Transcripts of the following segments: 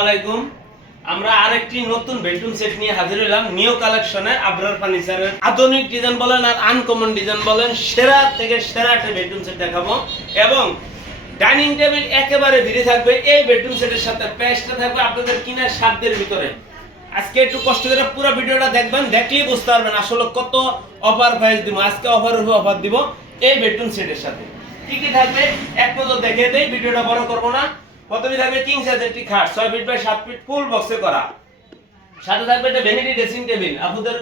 আলাইকুম। আমরা আরেকটি নতুন বেডরুম সেট নিয়ে হাজির হলাম নিউ কালেকশনে ফার্নিচারের আধুনিক ডিজাইন বলেন আর আনকমন ডিজাইন বলেন, সেরা থেকে সেরা একটা বেডরুম সেট দেখাবো। এবং ডাইনিং টেবিল একেবারে থাকবে। এই বেডরুম সেটের সাথে থাকবে আপনাদের কিনার সাধ্যের ভিতরে। আজকে একটু কষ্ট করে পুরো ভিডিওটা দেখবেন, দেখলেই বুঝতে পারবেন আসলে কত অফার প্রাইস দিব। আজকে অফার অফার দিব এই বেডরুম সেটের সাথে। কি কি থাকবে, এক দেখে দেই, ভিডিওটা বড় করব না। প্রথমে থাকবে কিং সাইজ একটি খাট, ছয় ফিট বাই সাত ফিট ফুল বক্সে করা। সাথে থাকবে একটা ভ্যানিটি ড্রেসিং টেবিল আপনাদের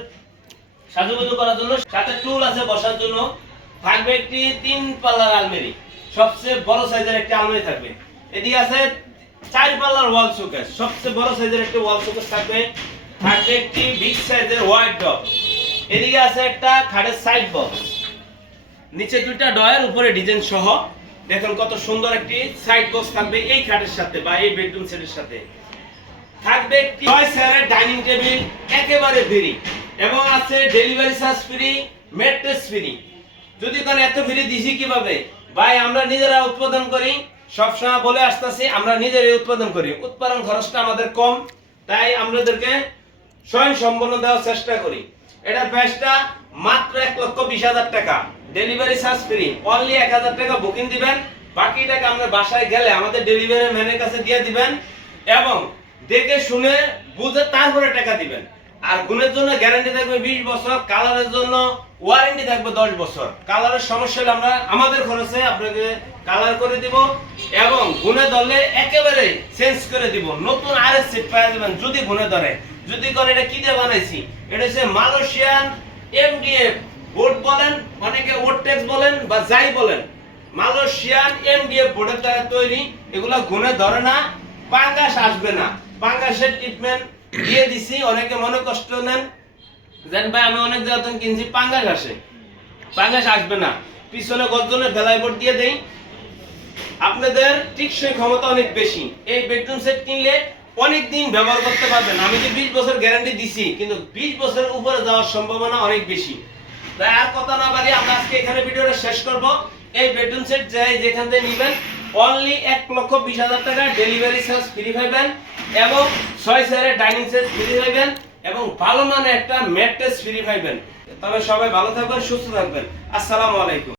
সাজুগুজু করার জন্য। সাথে টুল আছে বসার জন্য। থাকবে একটি তিন পাল্লার আলমারি, সবচেয়ে বড় সাইজের একটি আলমারি থাকবে। এদিকে আছে চার পাল্লার ওয়াল শোকেস সবচেয়ে বড় সাইজের একটি ওয়াল শোকেস থাকবে। থাকবে একটি বিগ সাইজের হোয়াইট ডগ এদিকে আছে একটা খাটের সাইড বক্স নিচে দুইটা ডয়ের উপরে ডিজাইন সহ। দেখুন কত সুন্দর একটি সাইড বক্স থাকবে এই খাটের সাথে বা এই বেডরুম সেটের সাথে। থাকবে একটি ছয় চেয়ারের ডাইনিং টেবিল একেবারে ফ্রি এবং আছে delivery charge free mattress free যদি কোন এত ফ্রি দিছি কীভাবে? ভাই, আমরা নিজেরা উৎপাদন করি। সবসময় বলে আসতেছি, আমরা নিজেরাই উৎপাদন করি। উৎপাদন খরচটা আমাদের কম, তাই আমাদেরকে স্বয়ং সম্পন্ন দেওয়ার চেষ্টা করি। এটার প্রাইসটা মাত্র এক লক্ষ বিশ হাজার টাকা। ডেলিভারি চার্জ ফ্রি অনলি এক হাজার টাকা বুকিং দিবেন। বাকি টাকা আমরা বাসায় গেলে আমাদের ডেলিভারি ম্যানের কাছে দিয়ে দিবেন এবং দেখে শুনে বুঝে তারপরে টাকা দিবেন। আর গুণের জন্য গ্যারান্টি থাকবে বিশ বছর কালারের জন্য ওয়ারেন্টি থাকবে দশ বছর। কালারের সমস্যা হলে আমরা আমাদের খরচে আপনাকে কালার করে দিব এবং গুণে ধরলে একেবারে চেঞ্জ করে দিব। নতুন আর এস সেট পাওয়া যাবেন যদি গুণে ধরে। যদি করে এটা কি দিয়ে বানাইছি? এটা হচ্ছে মালয়েশিয়ান এমডিএফ বোর্ড বলেন, অনেকে ওটেক্স বলেন বা যাই বলেন, মালয়েশিয়ান এমডিএফ বোর্ডের দ্বারা তৈরি, এগুলো গুণে ধরে না, পাঙ্গাস আসবে না। পাঙ্গাসের ট্রিটমেন্ট দিয়ে দিছি, অনেকে মনে কষ্ট নেন জান ভাই আমি অনেক জায়গা কিনছি, পাঙ্গাস আসে। পাঙ্গাস আসবে না। পিছনে গর্জনের ভেলাই বোর্ড দিয়ে দেই। আপনাদের টিকসই ক্ষমতা অনেক বেশি। এই বেডরুম সেট কিনলে অনেক দিন ব্যবহার করতে পারবেন। আমি যে বিশ বছর গ্যারান্টি দিছি, কিন্তু বিশ বছরের উপরে যাওয়ার সম্ভাবনা অনেক বেশি। তাই আর কথা না বাড়ি আমরা আজকে এখানে ভিডিওটা শেষ করব। এই বেডরুম সেট যাই যেখান থেকে নেবেন অনলি এক লক্ষ বিশ হাজার টাকা ডেলিভারি চার্জ ফ্রি পাইবেন এবং ছয় চেয়ারের ডাইনিং সেট ফ্রি পাইবেন এবং ভালো মানের একটা ম্যাট্রেস ফ্রি পাইবেন তবে সবাই ভালো থাকবেন, সুস্থ থাকবেন। আসসালামু আলাইকুম।